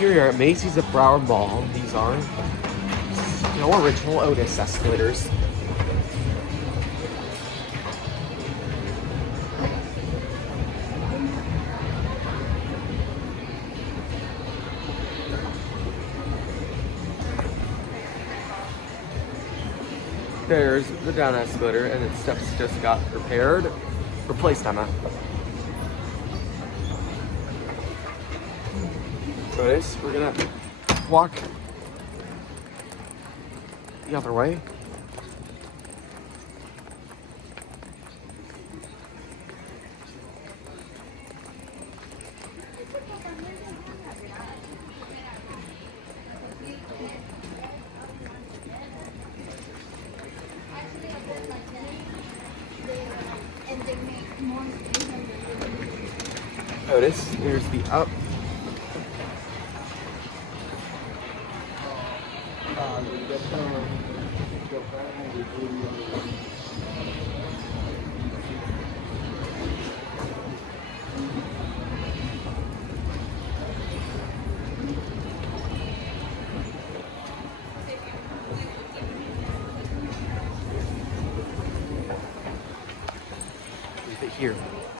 Here we are at Macy's at Broward Mall. These are no original Otis escalators. There's the down escalator, and its steps just got replaced, Emma. So this, we're gonna walk the other way. Notice, here's the up. Here.